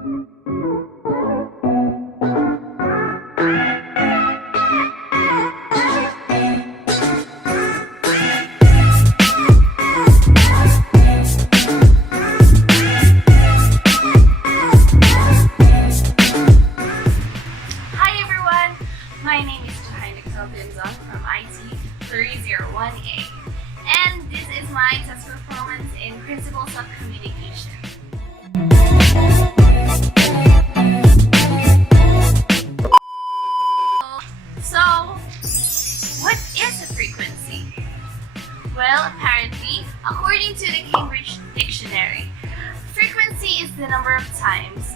My name is from IT 301A, and this is my test performance in Principles of Communication. So, what is a frequency? Well, apparently, according to the Cambridge Dictionary, frequency is the number of times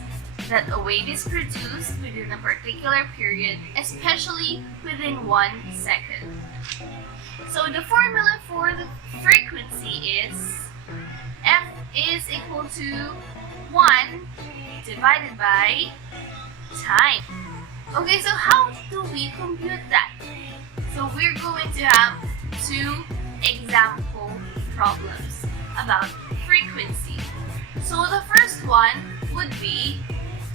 that a wave is produced within a particular period, especially within 1 second. So the formula for the frequency is F is equal to 1 divided by time. Okay, so how do we compute that? So we're going to have 2 example problems about frequency. So the first one would be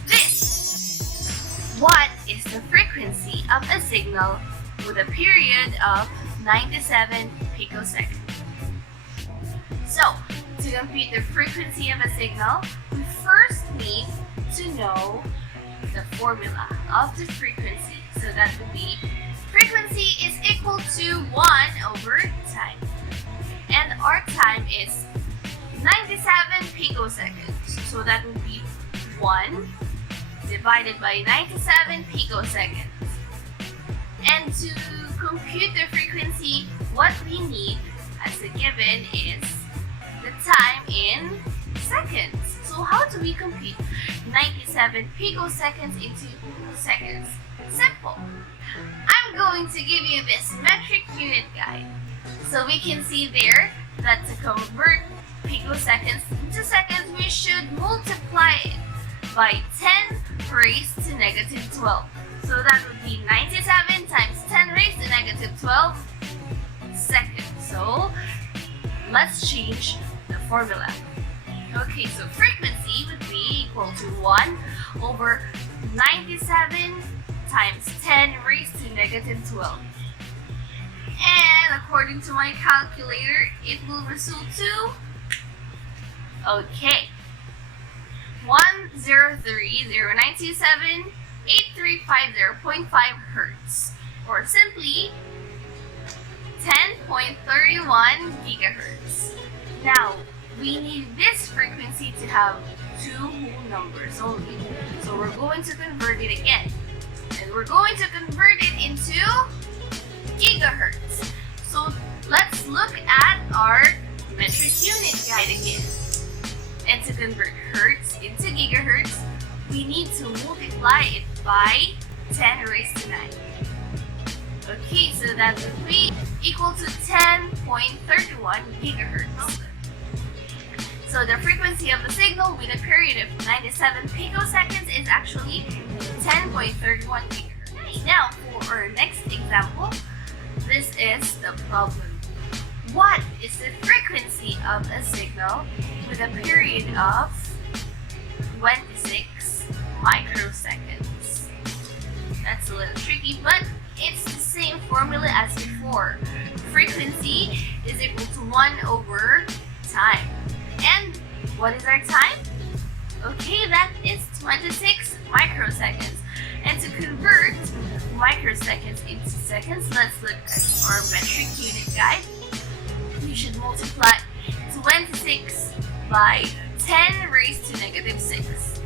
this. What is the frequency of a signal with a period of 97 picoseconds? So, to compute the frequency of a signal, we first need to know the formula of the frequency. So that would be frequency is equal to 1 over time. And our time is 97 picoseconds. So that would be 1 divided by 97 picoseconds. And to compute the frequency, what we need as a given is the time in seconds. So how do we compute 97 picoseconds into seconds? Simple. I'm going to give you this metric unit guide. So we can see there that to convert picoseconds into seconds, we should multiply it by 10 raised to negative 12. So that would be 97 times 10 raised to negative 12 seconds. So let's change the formula. Okay, so frequency would be equal to 1 over 97 times 10 raised to negative 12. And according to my calculator, it will result to, okay, 103,097,8350.5 hertz, or simply 10.31 gigahertz. Now, we need this frequency to have 2 whole numbers only. So we're going to convert it again. And we're going to convert it into gigahertz. So let's look at our metric unit guide again. And to convert hertz into gigahertz, we need to multiply it by 10 raised to 9. Okay, so that would be equal to 10.31 gigahertz. So the frequency of the signal with a period of 97 picoseconds is actually 10.31 gigahertz. Okay, now for our next example, this is the problem. What is the frequency of a signal with a period of 26 microseconds? That's a little tricky, but it's the same formula as before. Frequency is equal to 1 over time. And what is our time? Okay, that is 26 microseconds. And to convert microseconds into seconds, let's look at our metric unit guide. We should multiply 26 by 10 raised to negative 6.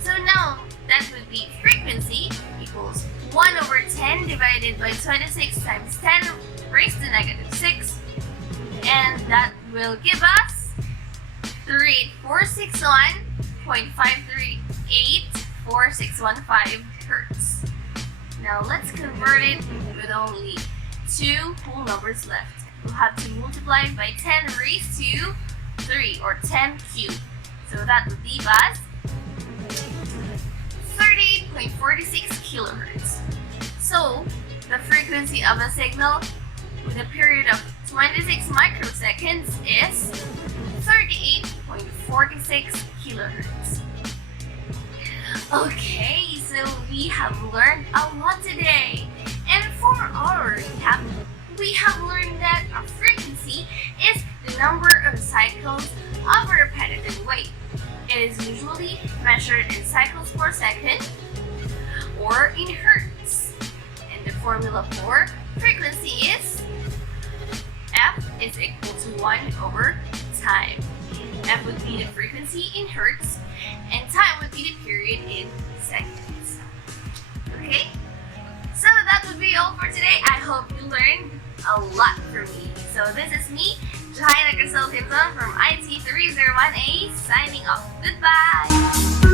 So now that would be frequency equals 1 over 10 divided by 26 times 10 raised to negative 6. And that will give us 38461.5384615 hertz. Now let's convert it with only 2 whole numbers left. We'll have to multiply by 10 raised to 3, or 10 cubed. So that would leave us 38.46 kilohertz. So the frequency of a signal with a period of 26 microseconds is 38.46 kilohertz. Okay, so we have learned a lot today. And for our recap, we have learned that a frequency is the number of cycles of a repetitive wave. It is usually measured in cycles per second or in hertz. And the formula for frequency is F is equal to 1 over time. F would be the frequency in hertz, and time would be the period in seconds. Okay? So that would be all for today. I hope you learned a lot from me. So this is me, Johanna Grisel Tinton from IT301A, signing off. Goodbye!